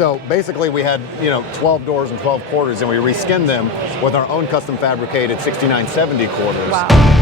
So basically we had, 12 doors and 12 quarters, and we reskinned them with our own custom fabricated 6970 quarters. Wow.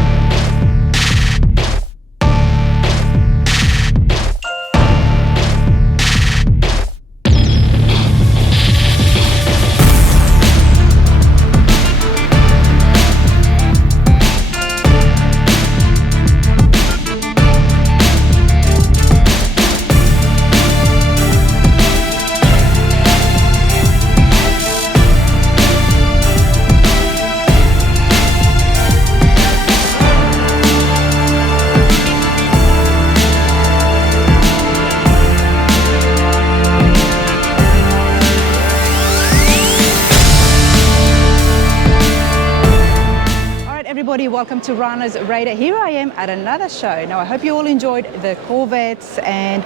Welcome to Rana's Radar. Here I am at another show. Now I hope you all enjoyed the Corvettes and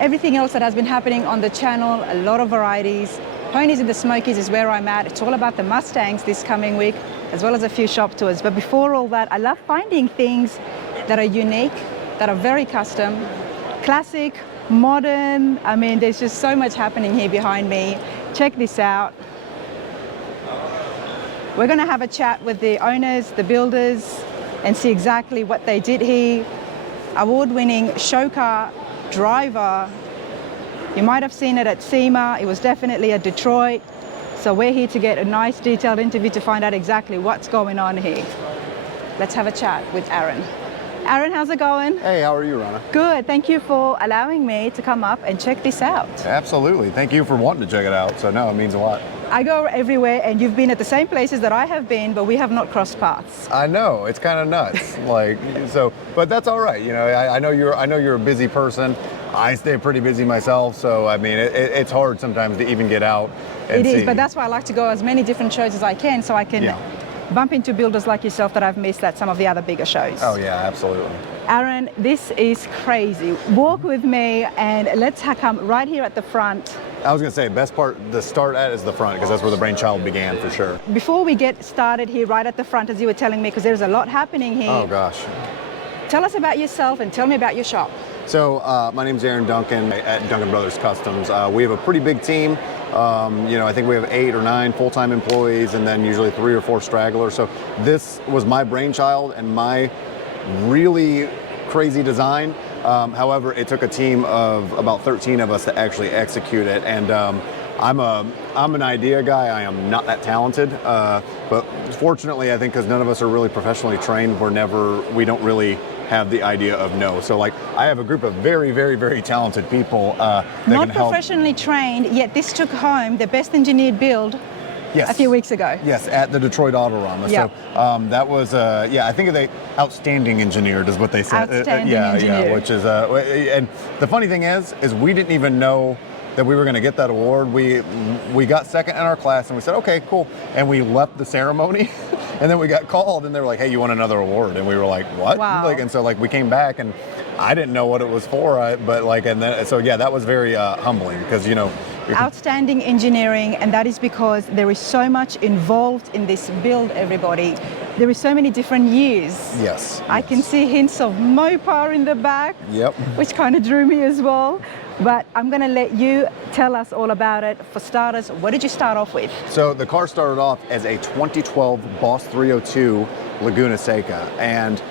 everything else that has been happening on the channel. A lot of varieties. Ponies in the Smokies is where I'm at. It's all about the Mustangs this coming week, as well as a few shop tours. But before all that, I love finding things that are unique, that are very custom, classic, modern. I mean, there's just so much happening here behind me. Check this out. We're going to have a chat with the owners, the builders, and see exactly what they did here. Award-winning show car driver. You might have seen it at SEMA. It was definitely at Detroit. So we're here to get a nice detailed interview to find out exactly what's going on here. Let's have a chat with Aaron. Aaron, how's it going? Hey, how are you, Rana? Good. Thank you for allowing me to come up and check this out. Absolutely. Thank you for wanting to check it out. So no, it means a lot. I go everywhere, and you've been at the same places that I have been, but we have not crossed paths. I know, it's kind of nuts. But that's all right. I know you're a busy person. I stay pretty busy myself, so I mean, it's hard sometimes to even get out and see. It is, but that's why I like to go as many different shows as I can, so I can bump into builders like yourself that I've missed at some of the other bigger shows. Oh yeah, absolutely. Aaron, this is crazy. Walk with me, and let's come right here at the front. I was going to say, best part to start at is the front, because that's where the brainchild began for sure. Before we get started here right at the front, as you were telling me, because there's a lot happening here. Oh gosh. Tell us about yourself and tell me about your shop. So my name's Aaron Duncan at Duncan Brothers Customs. We have a pretty big team. I think we have 8 or 9 full-time employees, and then usually 3 or 4 stragglers. So this was my brainchild and my really crazy design. However, it took a team of about 13 of us to actually execute it, and I'm an idea guy. I am not that talented, but fortunately, I think because none of us are really professionally trained, we don't really have the idea of no. So like, I have a group of very, very, very talented people that not can help. Professionally trained, yet this took home the best engineered build. Yes. A few weeks ago. Yes, at the Detroit Autorama. Yep. So that was, I think they outstanding engineered is what they said. Outstanding engineered. Yeah, which is, and the funny thing is we didn't even know that we were going to get that award. We got second in our class, and we said, okay, cool. And we left the ceremony, and then we got called, and they were like, hey, you won another award. And we were like, what? Wow. And so we came back, and I didn't know what it was for, that was very humbling, because, Outstanding engineering, and that is because there is so much involved in this build, everybody. There is so many different years. Yes. I can see hints of Mopar in the back, yep, which kind of drew me as well. But I'm going to let you tell us all about it. For starters, what did you start off with? So the car started off as a 2012 Boss 302 Laguna Seca, and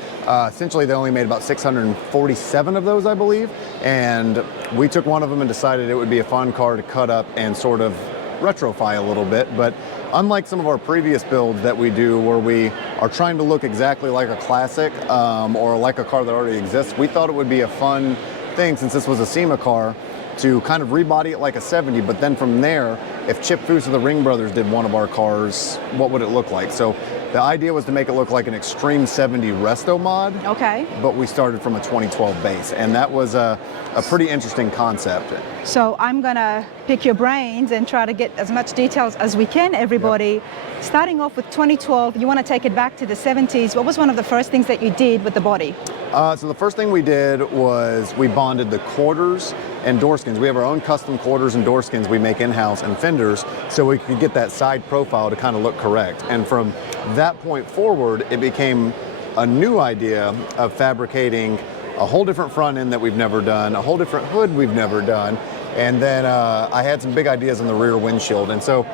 essentially they only made about 647 of those, I believe, and we took one of them and decided it would be a fun car to cut up and sort of retrofy a little bit. But unlike some of our previous builds that we do where we are trying to look exactly like a classic or like a car that already exists, we thought it would be a fun thing, since this was a SEMA car, to kind of rebody it like a 70, but then from there, if Chip Foose of the Ring Brothers did one of our cars, what would it look like? So the idea was to make it look like an Extreme 70 resto mod. Okay. But we started from a 2012 base, and that was a pretty interesting concept. So I'm gonna pick your brains and try to get as much details as we can, everybody. Yep. Starting off with 2012, you want to take it back to the 70s. What was one of the first things that you did with the body? So the first thing we did was we bonded the quarters and door skins. We have our own custom quarters and door skins we make in-house, and fenders, so we could get that side profile to kind of look correct. And from that point forward, it became a new idea of fabricating a whole different front end that we've never done, a whole different hood we've never done, And then I had some big ideas on the rear windshield. And so,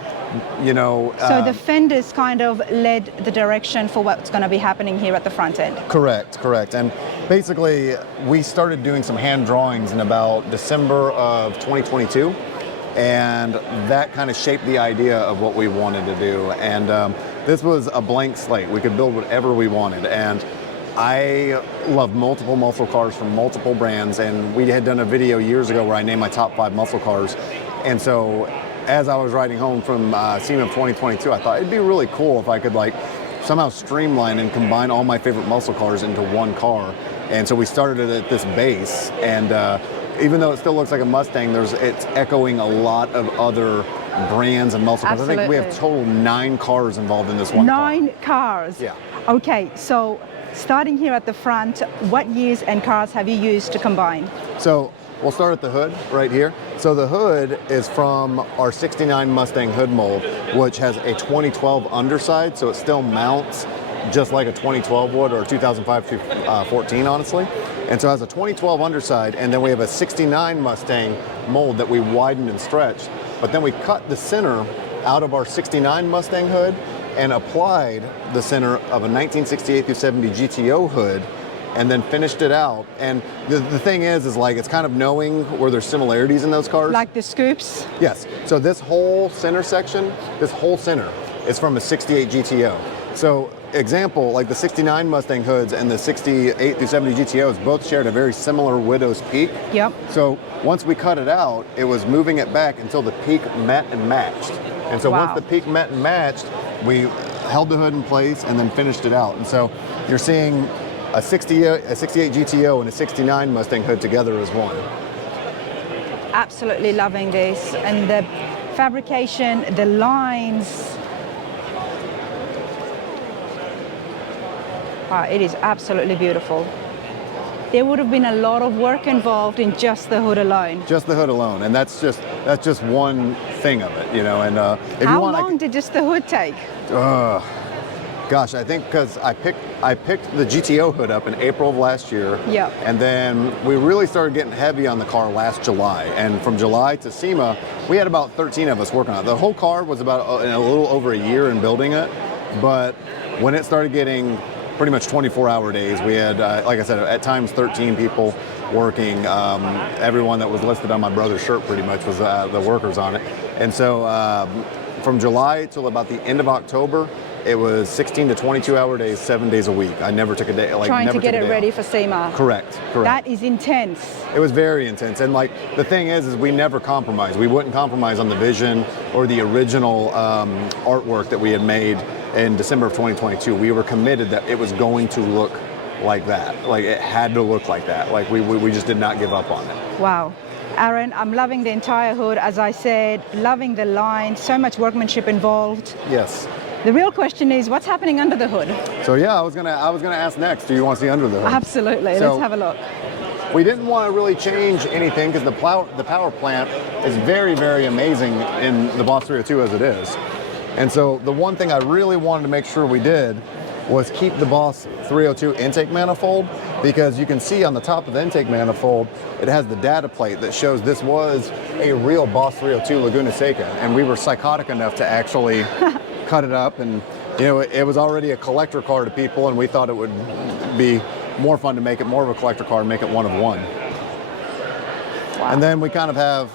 you know... So the fenders kind of led the direction for what's going to be happening here at the front end. Correct. And basically, we started doing some hand drawings in about December of 2022. And that kind of shaped the idea of what we wanted to do. And this was a blank slate. We could build whatever we wanted. And I love multiple muscle cars from multiple brands. And we had done a video years ago where I named my top 5 muscle cars. And so as I was riding home from SEMA of 2022, I thought it'd be really cool if I could like somehow streamline and combine all my favorite muscle cars into one car. And so we started it at this base. And even though it still looks like a Mustang, it's echoing a lot of other brands and muscle cars. Absolutely. I think we have total 9 cars involved in this one car. 9 cars? Yeah. Okay, so starting here at the front, what years and cars have you used to combine? So we'll start at the hood right here. So the hood is from our 69 Mustang hood mold, which has a 2012 underside, so it still mounts just like a 2012 would, or 2005 to 14, honestly. And so it has a 2012 underside, and then we have a 69 Mustang mold that we widened and stretched. But then we cut the center out of our 69 Mustang hood and applied the center of a 1968 through 70 GTO hood, and then finished it out. And the thing is like it's kind of knowing where there's similarities in those cars. Like the scoops? Yes. So this whole center section, this whole center is from a 68 GTO. So example, like the 69 Mustang hoods and the 68 through 70 GTOs both shared a very similar widow's peak. Yep. So once we cut it out, it was moving it back until the peak met and matched. And so Wow. once the peak met and matched, we held the hood in place and then finished it out. And so you're seeing a 68 GTO and a 69 Mustang hood together as one. Absolutely loving this. And the fabrication, the lines. Wow, it is absolutely beautiful. There would have been a lot of work involved in just the hood alone. Just the hood alone, and that's just one thing of it, you know. And if How you want, long did just the hood take? Gosh, I think because I picked the GTO hood up in April of last year. Yeah. And then we really started getting heavy on the car last July. And from July to SEMA, we had about 13 of us working on it. The whole car was about a little over a year in building it. But when it started getting pretty much 24-hour days, we had, like I said, at times 13 people working. Everyone that was listed on my brother's shirt pretty much was the workers on it. And so from July till about the end of October, it was 16 to 22-hour days, 7 days a week. I never took a day. Trying to get it ready for SEMA. Correct. That is intense. It was very intense. And like the thing is we never compromised. We wouldn't compromise on the vision or the original artwork that we had made in December of 2022. We were committed that it was going to look like that. Like it had to look like that. Like we just did not give up on it. Wow. Aaron, I'm loving the entire hood, as I said, loving the line, so much workmanship involved. Yes. The real question is, what's happening under the hood? So yeah, I was gonna ask next. Do you want to see under the hood? Absolutely. So, let's have a look. We didn't want to really change anything because the power plant is very, very amazing in the Boss 302 as it is. And so the one thing I really wanted to make sure we did was keep the Boss 302 intake manifold, because you can see on the top of the intake manifold, it has the data plate that shows this was a real Boss 302 Laguna Seca. And we were psychotic enough to actually cut it up, and you know, it was already a collector car to people, and we thought it would be more fun to make it more of a collector car and make it one of one. Wow. And then we kind of have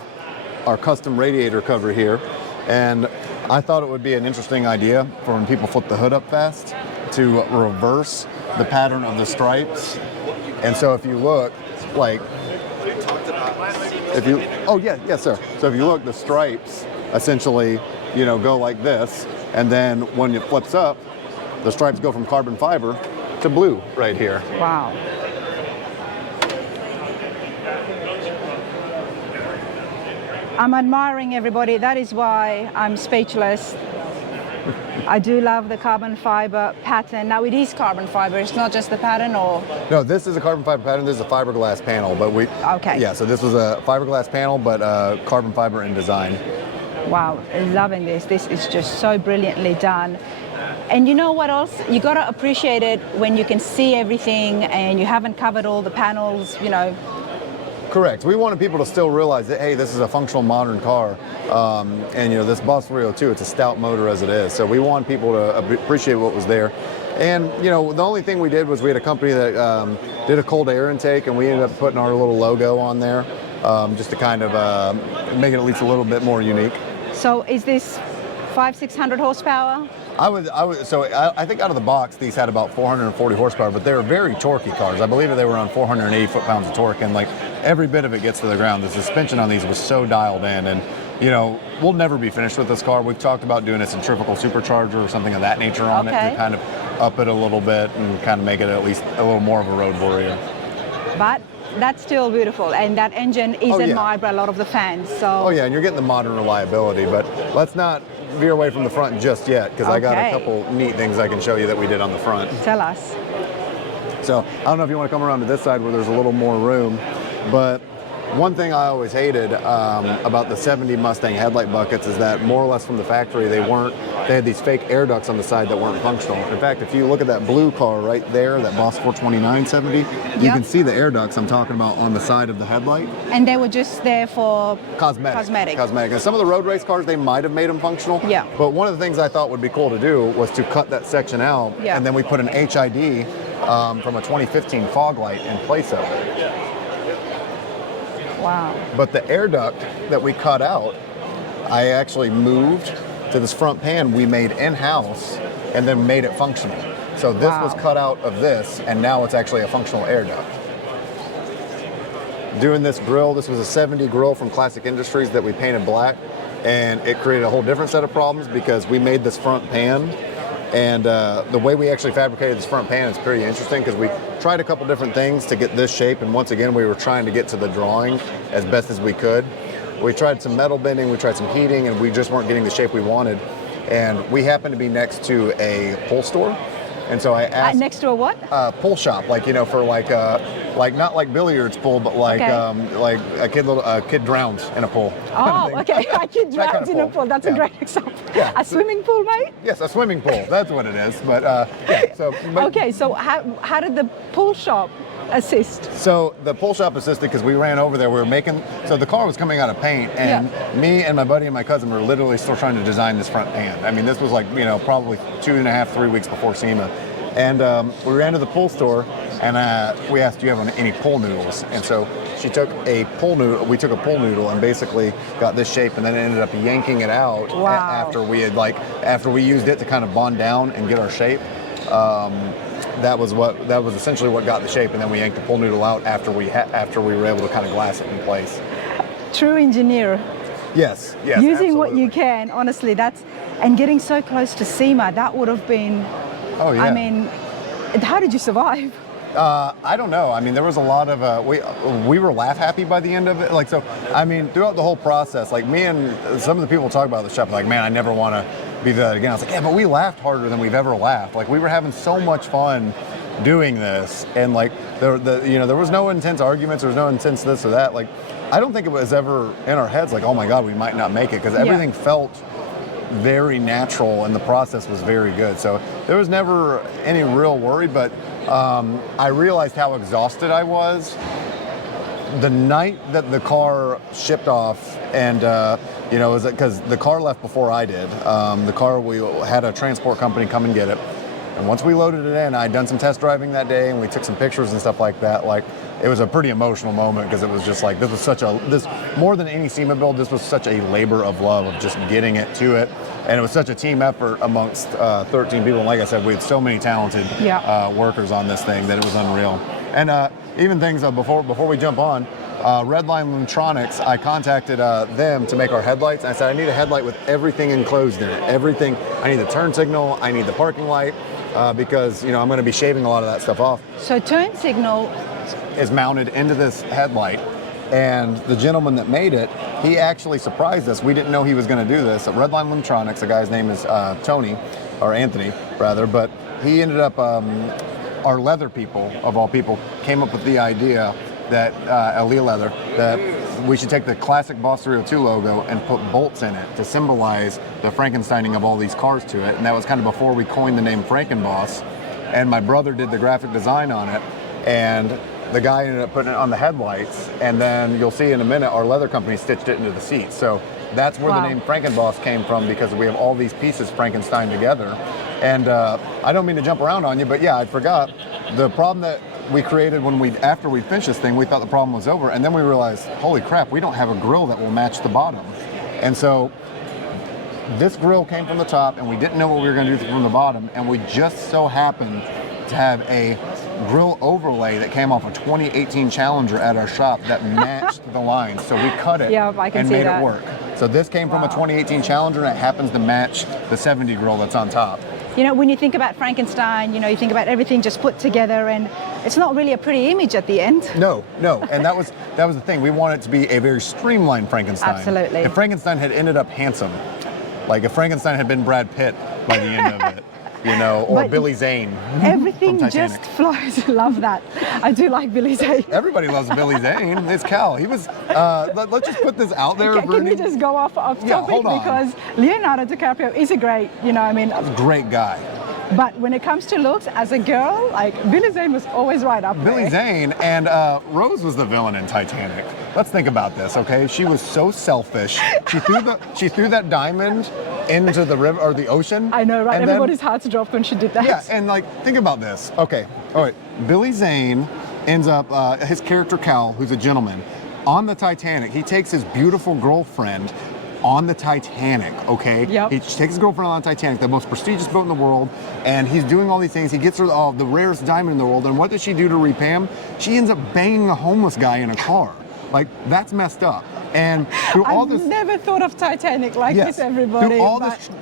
our custom radiator cover here, and I thought it would be an interesting idea for when people flip the hood up fast to reverse the pattern of the stripes. And so if you look, like, yes sir. So if you look, the stripes essentially, you know, go like this, and then when it flips up, the stripes go from carbon fiber to blue right here. Wow. I'm admiring everybody. That is why I'm speechless. I do love the carbon fiber pattern. Now it is carbon fiber, it's not just the pattern, or? No, this is a carbon fiber pattern, this is a fiberglass panel, but Okay. Yeah, so this was a fiberglass panel, but carbon fiber in design. Wow, loving this. This is just so brilliantly done. And you know what else? You gotta appreciate it when you can see everything and you haven't covered all the panels, you know. Correct. We wanted people to still realize that, hey, this is a functional modern car. And, this Boss 302, it's a stout motor as it is. So we want people to appreciate what was there. And, the only thing we did was we had a company that did a cold air intake, and we ended up putting our little logo on there just to kind of make it at least a little bit more unique. So is this 500-600 horsepower? I think out of the box, these had about 440 horsepower, but they were very torquey cars. I believe that they were around 480 foot-pounds of torque, and like every bit of it gets to the ground. The suspension on these was so dialed in, and we'll never be finished with this car. We've talked about doing a centrifugal supercharger or something of that nature on it to kind of up it a little bit and kind of make it at least a little more of a road warrior. But that's still beautiful, and that engine is admired by a lot of the fans. So. Oh yeah, and you're getting the modern reliability, but let's not veer away from the front just yet, because I got a couple neat things I can show you that we did on the front. Tell us. So I don't know if you want to come around to this side where there's a little more room, but one thing I always hated about the 70 Mustang headlight buckets is that more or less from the factory they had these fake air ducts on the side that weren't functional. In fact, if you look at that blue car right there, that Boss 429 70, you can see the air ducts I'm talking about on the side of the headlight. And they were just there for cosmetic. And some of the road race cars, they might have made them functional. Yeah. But one of the things I thought would be cool to do was to cut that section out, and then we put an HID from a 2015 fog light in place of it. Wow. But the air duct that we cut out, I actually moved to this front pan we made in-house and then made it functional. So this was cut out of this, and now it's actually a functional air duct. Doing this grill, this was a 70 grill from Classic Industries that we painted black, and it created a whole different set of problems because we made this front pan, and the way we actually fabricated this front pan is pretty interesting because we tried a couple different things to get this shape, and once again we were trying to get to the drawing as best as we could. We tried some metal bending, we tried some heating, and we just weren't getting the shape we wanted. And we happened to be next to a pull store, and so I asked. Next to a what? Pull shop, for like not like billiards pool, but like a kid drowns in a pool. Oh, okay. A kid drowns in a pool. That's a great example. Yeah. A swimming pool, mate? Yes, a swimming pool. That's what it is. But okay, so how did the pool shop assist? So the pull shop assisted because we ran over there. We were making, so the car was coming out of paint, and me and my buddy and my cousin were literally still trying to design this front pan. I mean, this was like, probably 2.5, 3 weeks before SEMA. And we ran to the pool store, and we asked, do you have any pull noodles? And so she took a pull noodle, we took a pull noodle and basically got this shape, and then ended up yanking it out after we used it to kind of bond down and get our shape. That was essentially what got the shape, and then we yanked the pull noodle out after we were able to kind of glass it in place. True engineer. Yes, Using absolutely. what you can, honestly, and getting so close to SEMA, that would have been. Oh yeah. I mean, how did you survive? I don't know. I mean, there was a lot of we were laugh happy by the end of it. Throughout the whole process, like me and some of the people talk about the shop, like, man, I never want to be that again. I was like, yeah, but we laughed harder than we've ever laughed. Like, we were having so much fun doing this, and like there was no intense arguments, there was no intense this or that. Like, I don't think it was ever in our heads like, oh my God, we might not make it, because everything felt very natural and the process was very good. So there was never any real worry, but I realized how exhausted I was the night that the car shipped off, and it was because the car left before I did. The car, we had a transport company come and get it, and once we loaded it in, I'd done some test driving that day, and we took some pictures and stuff like that. Like, it was a pretty emotional moment because it was just like, this more than any SEMA build, this was such a labor of love of just getting it to it. And it was such a team effort amongst 13 people. And like I said, we had so many talented workers on this thing that it was unreal. And even things before we jump on, Redline Lutronics, I contacted them to make our headlights. And I said, I need a headlight with everything enclosed in it. Everything. I need the turn signal. I need the parking light because, I'm going to be shaving a lot of that stuff off. So turn signal is mounted into this headlight, and the gentleman that made it, he actually surprised us. We didn't know he was going to do this. At Redline Lutronics, the guy's name is Tony, or Anthony rather, but he ended up, our leather people, of all people, came up with the idea that, Aaliyah Leather, that we should take the classic Boss 302 logo and put bolts in it to symbolize the Frankensteining of all these cars to it. And that was kind of before we coined the name Frankenboss. And my brother did the graphic design on it. And the guy ended up putting it on the headlights, and then you'll see in a minute our leather company stitched it into the seats. So that's where the name Frankenboss came from, because we have all these pieces Frankenstein together. And I don't mean to jump around on you, but yeah, I forgot the problem that we created after we finished this thing. We thought the problem was over, and then we realized, holy crap, we don't have a grill that will match the bottom. And so this grill came from the top, and we didn't know what we were going to do from the bottom, and we just so happened to have a grill overlay that came off a 2018 Challenger at our shop that matched the line. So we cut it and made it work. So this came from a 2018 Challenger, and it happens to match the 70 grill that's on top. You know, when you think about Frankenstein, you think about everything just put together, and it's not really a pretty image at the end. No, and that was the thing. We wanted it to be a very streamlined Frankenstein. Absolutely. If Frankenstein had ended up handsome, like if Frankenstein had been Brad Pitt by the end of it, or but Billy Zane. Everything just flows. Love that. I do like Billy Zane. Everybody loves Billy Zane. It's Cal. He was. Let's just put this out there. Can we just go off topic? Hold on. Because Leonardo DiCaprio is a great, great guy. But when it comes to looks, as a girl, like Billy Zane was always right up there. Billy Zane and Rose was the villain in Titanic. Let's think about this, okay? She was so selfish. She threw that diamond into the river or the ocean. I know, right? Everybody's hearts dropped when she did that. Yeah, and think about this. Okay, all right. Billy Zane ends up his character Cal, who's a gentleman, on the Titanic. He takes his beautiful girlfriend on the Titanic, okay? Yep. He takes his girlfriend on the Titanic, the most prestigious boat in the world, and he's doing all these things. He gets her the rarest diamond in the world, and what does she do to repay him? She ends up banging a homeless guy in a car. Like, that's messed up. And through all this, I've never thought of Titanic like this, everybody.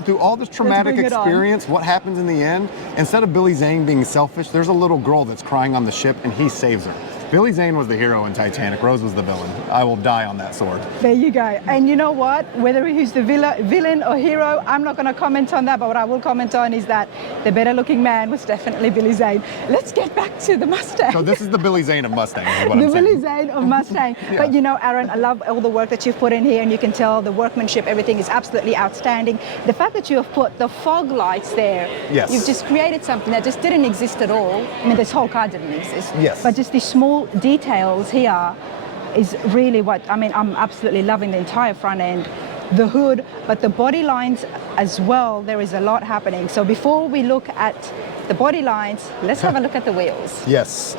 Through all this traumatic experience, what happens in the end? Instead of Billy Zane being selfish, there's a little girl that's crying on the ship, and he saves her. Billy Zane was the hero in Titanic. Rose was the villain. I will die on that sword. There you go. And you know what? Whether he's the villain or hero, I'm not going to comment on that. But what I will comment on is that the better looking man was definitely Billy Zane. Let's get back to the Mustang. So this is the Billy Zane of Mustang, is what I'm saying. Billy Zane of Mustang. Yeah. But Aaron, I love all the work that you've put in here, and you can tell the workmanship, everything is absolutely outstanding. The fact that you have put the fog lights there, yes, you've just created something that just didn't exist at all. I mean, this whole car didn't exist. Yes. But just these small details here is really I'm absolutely loving the entire front end, the hood, but the body lines as well. There is a lot happening. So before we look at the body lines, let's have a look at the wheels. Yes.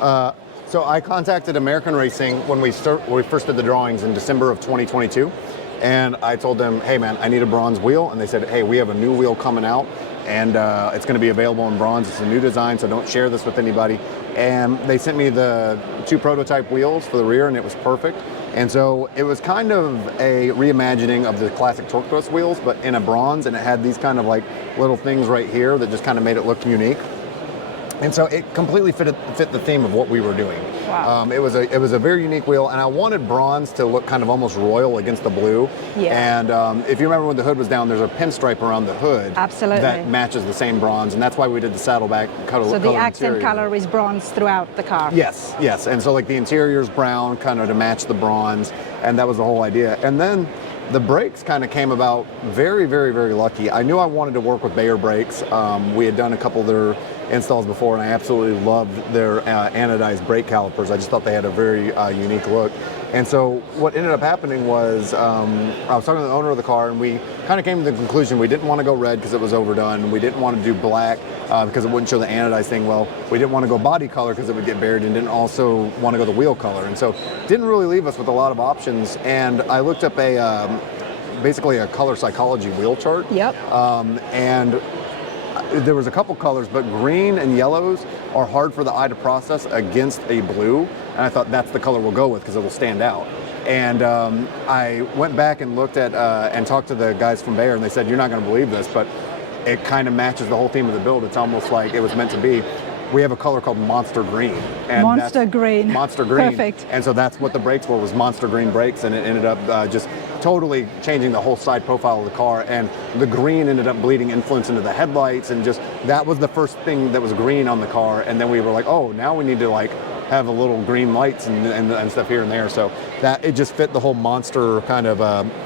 So I contacted American Racing when we first did the drawings in December of 2022, and I told them, hey man, I need a bronze wheel, and they said, hey, we have a new wheel coming out, and it's going to be available in bronze. It's a new design, so don't share this with anybody. And they sent me the 2 prototype wheels for the rear, and it was perfect. And so it was kind of a reimagining of the classic Torque Thrust wheels, but in a bronze, and it had these kind of like little things right here that just kind of made it look unique. And so it completely fit the theme of what we were doing. Wow. It was a very unique wheel, and I wanted bronze to look kind of almost royal against the blue. Yeah. And if you remember when the hood was down, there's a pinstripe around the hood. Absolutely. That matches the same bronze, and that's why we did the saddleback color. So the accent color is bronze throughout the car. Yes, yes. And so like the interior's brown, kind of to match the bronze, and that was the whole idea. And then the brakes kind of came about very, very, very lucky. I knew I wanted to work with Bayer brakes. We had done a couple of their installs before, and I absolutely loved their anodized brake calipers. I just thought they had a very unique look. And so what ended up happening was I was talking to the owner of the car, and we kind of came to the conclusion we didn't want to go red because it was overdone. We didn't want to do black because it wouldn't show the anodized thing well. We didn't want to go body color because it would get buried, and didn't also want to go the wheel color. And so didn't really leave us with a lot of options. And I looked up basically a color psychology wheel chart. Yep. And there was a couple colors, but green and yellows are hard for the eye to process against a blue. And I thought that's the color we'll go with because it will stand out. And I went back and looked at and talked to the guys from Bayer, and they said, you're not going to believe this, but it kind of matches the whole theme of the build. It's almost like it was meant to be. We have a color called Monster Green. And Monster Green. Monster Green. Perfect. And so that's what the brakes were, was Monster Green brakes, and it ended up just totally changing the whole side profile of the car. And the green ended up bleeding influence into the headlights, and just that was the first thing that was green on the car. And then we were like, oh, now we need to like have a little green lights and stuff here and there. So that it just fit the whole monster kind of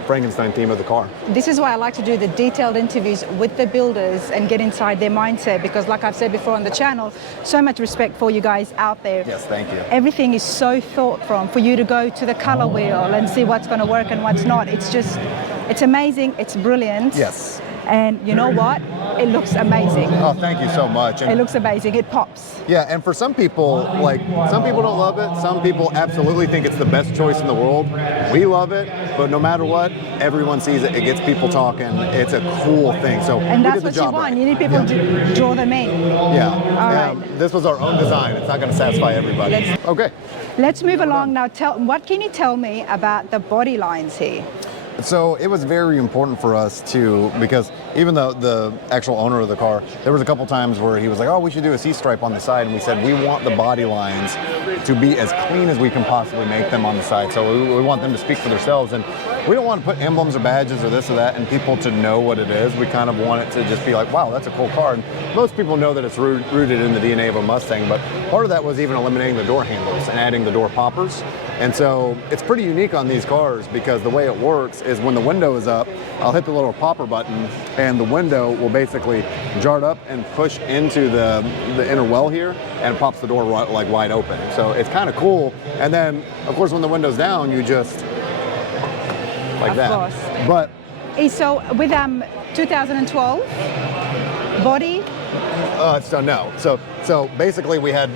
Frankenstein theme of the car. This is why I like to do the detailed interviews with the builders and get inside their mindset, because like I've said before on the channel, so much respect for you guys out there. Yes, thank you. Everything is so thought from, for you to go to the color wheel and see what's going to work and what's not. It's amazing, it's brilliant. Yes. And you know what? It looks amazing. Oh, thank you so much. And it looks amazing, it pops. yeah, and for some people, some people don't love it. Some people absolutely think it's the best choice in the world. We love it, but no matter what, everyone sees it. It gets people talking. It's a cool thing. So and that's we did the what you job want. right. You need people to draw them in. Yeah. All right. This was our own design. It's not going to satisfy everybody. Okay. Let's move along now. What can you tell me about the body lines here? So it was very important for us because even though the actual owner of the car, there was a couple times where he was like, oh, we should do a C-stripe on the side. And we said, we want the body lines to be as clean as we can possibly make them on the side. So we want them to speak for themselves. And we don't want to put emblems or badges or this or that and people to know what it is. We kind of want it to just be like, wow, that's a cool car. And most people know that it's rooted in the DNA of a Mustang, but part of that was even eliminating the door handles and adding the door poppers. And so it's pretty unique on these cars because the way it works is when the window is up, I'll hit the little popper button and the window will basically jar up and push into the inner well here and it pops the door like wide open. So it's kind of cool. And then of course when the window's down, you just like that. Of course. But so with 2012 body. So basically we had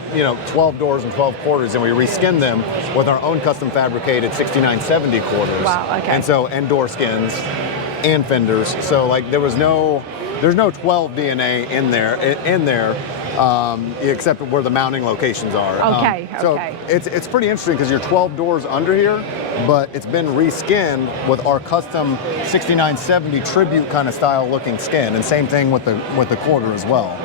12 doors and 12 quarters and we reskinned them with our own custom fabricated 6970 quarters. Wow, okay. And door skins and fenders. So like there's no 12 DNA in there except where the mounting locations are. Okay. So it's pretty interesting because you're 12 doors under here, but it's been reskinned with our custom 6970 tribute kind of style looking skin, and same thing with the quarter as well.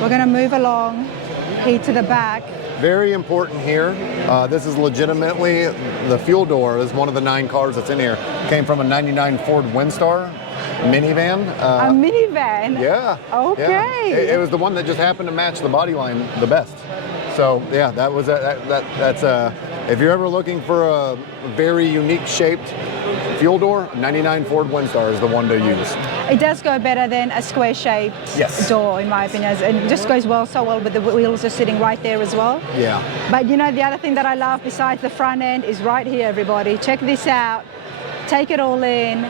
We're going to move along here to the back. Very important here. This is legitimately the fuel door. This is one of the 9 cars that's in here. Came from a '99 Ford Windstar minivan. A minivan? Yeah. Okay. Yeah. It was the one that just happened to match the body line the best. So yeah, that was that's if you're ever looking for a very unique shaped fuel door, 99 Ford Windstar is the one to use. It does go better than a square-shaped door, in my opinion, and it just goes so well with the wheels just sitting right there as well. Yeah. But the other thing that I love besides the front end is right here, everybody. Check this out. Take it all in.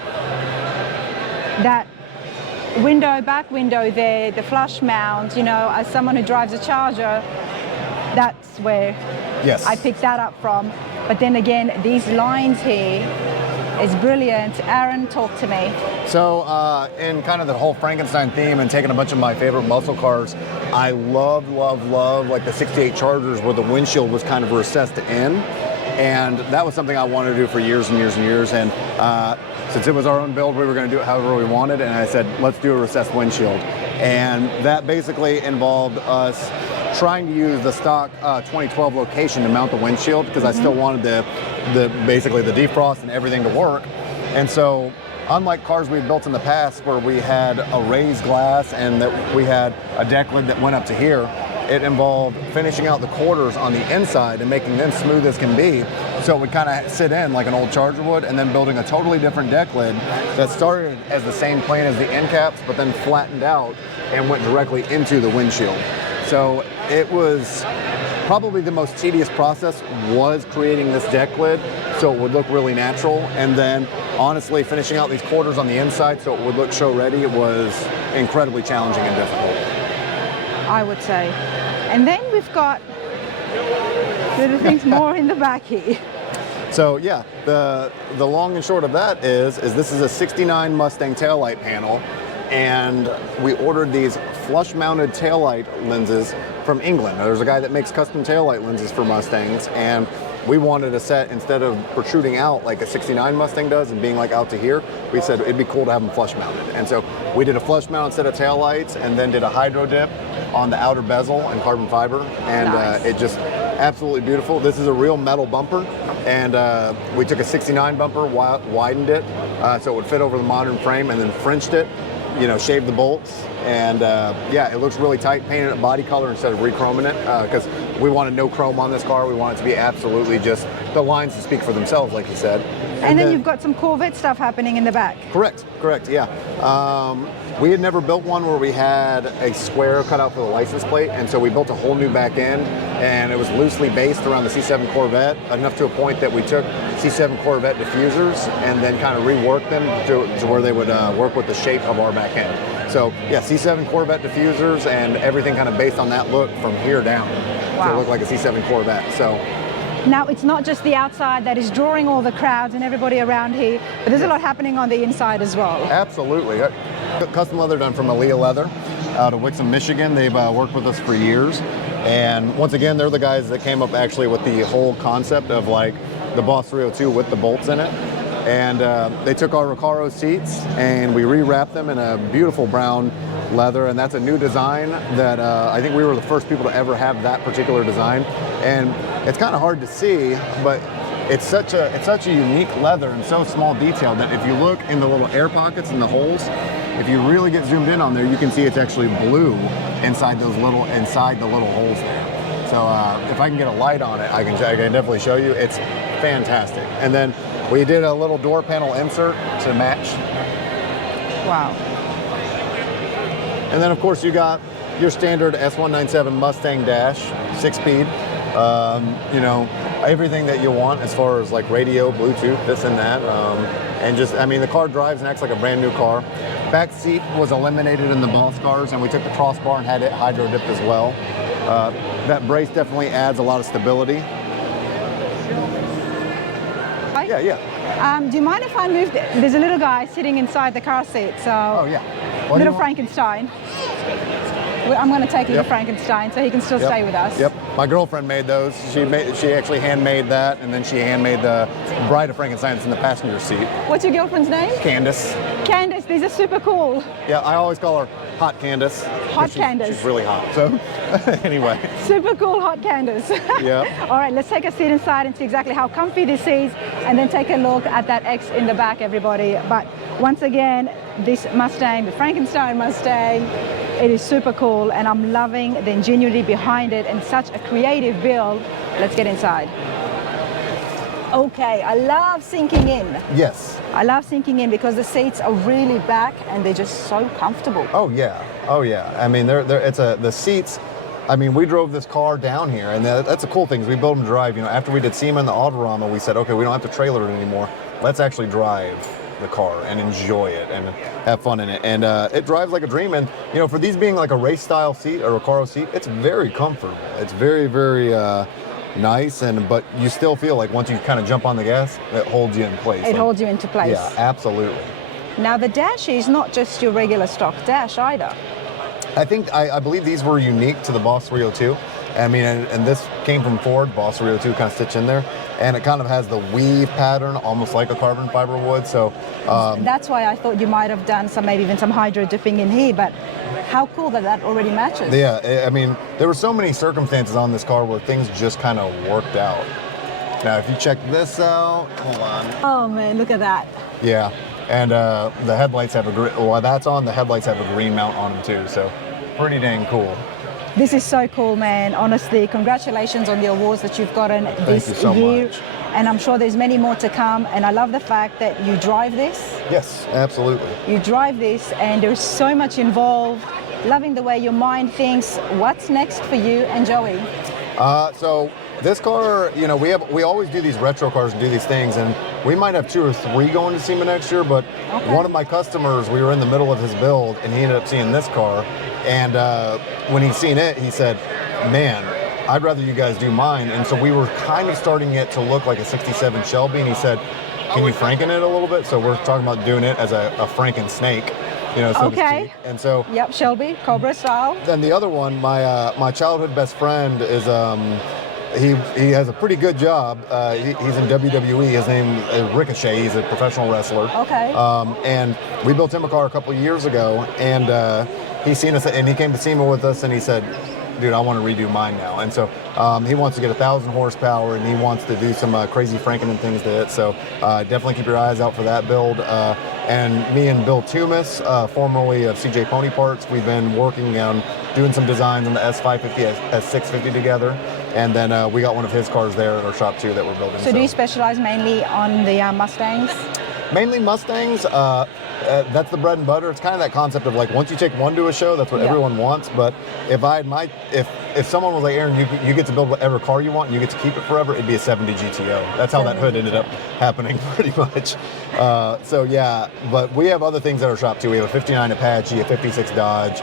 That back window there, the flush mount, as someone who drives a Charger, that's where I picked that up from. But then again, these lines here is brilliant. Aaron, talk to me. So in kind of the whole Frankenstein theme and taking a bunch of my favorite muscle cars, I love like the 68 Chargers where the windshield was kind of recessed in. And that was something I wanted to do for years and years and years. And since it was our own build, we were going to do it however we wanted. And I said, let's do a recessed windshield. And that basically involved us trying to use the stock 2012 location to mount the windshield because I still wanted basically the defrost and everything to work. And so unlike cars we've built in the past where we had a raised glass and that we had a deck lid that went up to here, it involved finishing out the quarters on the inside and making them smooth as can be. So it would kind of sit in like an old Charger would, and then building a totally different deck lid that started as the same plane as the end caps, but then flattened out and went directly into the windshield. So it was probably the most tedious process was creating this deck lid so it would look really natural, and then honestly finishing out these quarters on the inside so it would look show ready was incredibly challenging and difficult. I would say. And then we've got little things more in the back here. So yeah, the long and short of that is this is a 69 Mustang taillight panel, and we ordered these flush mounted taillight lenses from England. There's a guy that makes custom taillight lenses for Mustangs, and we wanted a set instead of protruding out like a 69 Mustang does and being like out to here, we said it'd be cool to have them flush mounted. And so we did a flush mount set of taillights and then did a hydro dip on the outer bezel and carbon fiber, and nice. It just absolutely beautiful. This is a real metal bumper, and we took a 69 bumper, widened it so it would fit over the modern frame, and then Frenched it you know, shaved the bolts, and yeah, it looks really tight. Painted it body color instead of rechroming it because we wanted no chrome on this car. We want it to be absolutely just the lines to speak for themselves, like you said. And then you've got some Corvette stuff happening in the back. Correct, yeah. We had never built one where we had a square cut out for the license plate, and so we built a whole new back end, and it was loosely based around the C7 Corvette, enough to a point that we took C7 Corvette diffusers and then kind of reworked them to where they would work with the shape of our back end. So yeah, C7 Corvette diffusers and everything kind of based on that look from here down. Wow. To look like a C7 Corvette. So. Now, it's not just the outside that is drawing all the crowds and everybody around here, but there's a lot happening on the inside as well. Absolutely. Custom leather done from Aaliyah Leather out of Wixom, Michigan. They've worked with us for years. And once again, they're the guys that came up actually with the whole concept of like the Boss 302 with the bolts in it. And they took our Recaro seats and we rewrapped them in a beautiful brown leather, and that's a new design that I think we were the first people to ever have that particular design. And it's kind of hard to see, but it's such a unique leather and so small detailed that if you look in the little air pockets and the holes, if you really get zoomed in on there, you can see it's actually blue inside the little holes there. So if I can get a light on it, I can definitely show you. It's fantastic. And then we did a little door panel insert to match. Wow. And then of course you got your standard S197 Mustang dash, 6-speed. You know, everything that you want as far as like radio, Bluetooth, this and that. And just, I mean, the car drives and acts like a brand new car. Back seat was eliminated in the Boss cars, and we took the crossbar and had it hydro dipped as well. That brace definitely adds a lot of stability. Hi. Yeah. Do you mind if I move? There's a little guy sitting inside the car seat, so. Oh yeah. Little Frankenstein. I'm going to take little Frankenstein so he can still stay with us. Yep. My girlfriend made those. She actually handmade that, and then she handmade the Bride of Frankenstein that's in the passenger seat. What's your girlfriend's name? Candace. Candace. These are super cool. Yeah, I always call her Hot Candace. Candace. She's really hot. So anyway. Super cool Hot Candace. Yeah. All right, let's take a seat inside and see exactly how comfy this is, and then take a look at that X in the back, everybody. But once again, this Mustang, the Frankenstein Mustang, it is super cool, and I'm loving the ingenuity behind it and such a creative build. Let's get inside. Okay, I love sinking in. Yes. I love sinking in because the seats are really back and they're just so comfortable. Oh yeah. I mean, the seats. I mean, we drove this car down here, and that's the cool thing is we built them to drive. You know, after we did SEMA and the Autorama, we said, okay, we don't have to trailer it anymore. Let's actually drive the car and enjoy it and have fun in it. And it drives like a dream. And you know, for these being like a race style seat, a Recaro seat, it's very comfortable. It's very, very nice, but you still feel like once you kind of jump on the gas, it holds you in place. It holds you into place. Yeah, absolutely. Now the dash is not just your regular stock dash either. I believe these were unique to the Boss 302. I mean, and this came from Ford, Boss 302 kind of stitched in there. And it kind of has the weave pattern, almost like a carbon fiber would. So that's why I thought you might have done maybe even some hydro dipping in here, but how cool that already matches. Yeah, I mean, there were so many circumstances on this car where things just kind of worked out. Now, if you check this out, hold on. Oh man, look at that. Yeah, and the headlights have that's on, the headlights have a green mount on them too, so pretty dang cool. This is so cool, man. Honestly, congratulations on the awards that you've gotten this Thank you so year. much. And I'm sure there's many more to come. And I love the fact that you drive this. Yes, absolutely. You drive this and there's so much involved. Loving the way your mind thinks. What's next for you and Joey? So this car, you know, we always do these retro cars and do these things, and we might have 2 or 3 going to SEMA next year, but one of my customers, we were in the middle of his build and he ended up seeing this car, and when he seen it, he said, man, I'd rather you guys do mine. And so we were kind of starting it to look like a 67 Shelby, and he said, can you Franken it a little bit? So we're talking about doing it as a Franken snake, you know, so to speak. And so, yep, Shelby, Cobra style. Then the other one, my childhood best friend is, he has a pretty good job. He's in WWE. His name is Ricochet. He's a professional wrestler. Okay. And we built him a car a couple of years ago, and he seen us, and he came to SEMA with us, and he said, dude, I want to redo mine now. And so he wants to get 1,000 horsepower, and he wants to do some crazy Franken things to it. So definitely keep your eyes out for that build. And me and Bill Tumis, formerly of CJ Pony Parts, we've been working on doing some designs on the S550, S650 together. And then we got one of his cars there at our shop too that we're building. So do you specialize mainly on the Mustangs? Mainly Mustangs. That's the bread and butter. It's kind of that concept of like once you take one to a show, that's what everyone wants. But if someone was like, Aaron, you get to build whatever car you want and you get to keep it forever, it'd be a 70 GTO. That's how that hood ended up happening pretty much. So yeah, but we have other things at our shop too. We have a 59 Apache, a 56 Dodge,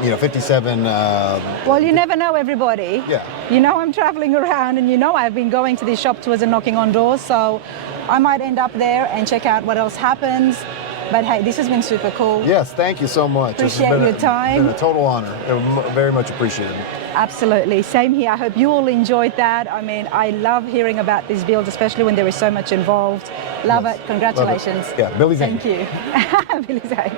57. Well, you never know, everybody. Yeah. You know, I'm traveling around, and you know I've been going to these shop tours and knocking on doors, so I might end up there and check out what else happens. But hey, this has been super cool. Yes, thank you so much. Appreciate your time. It's been a total honor. Very much appreciated. Absolutely. Same here. I hope you all enjoyed that. I mean, I love hearing about these builds, especially when there is so much involved. Love it. Congratulations. Love it. Yeah, Billy Zane. Thank you. Billy Zane.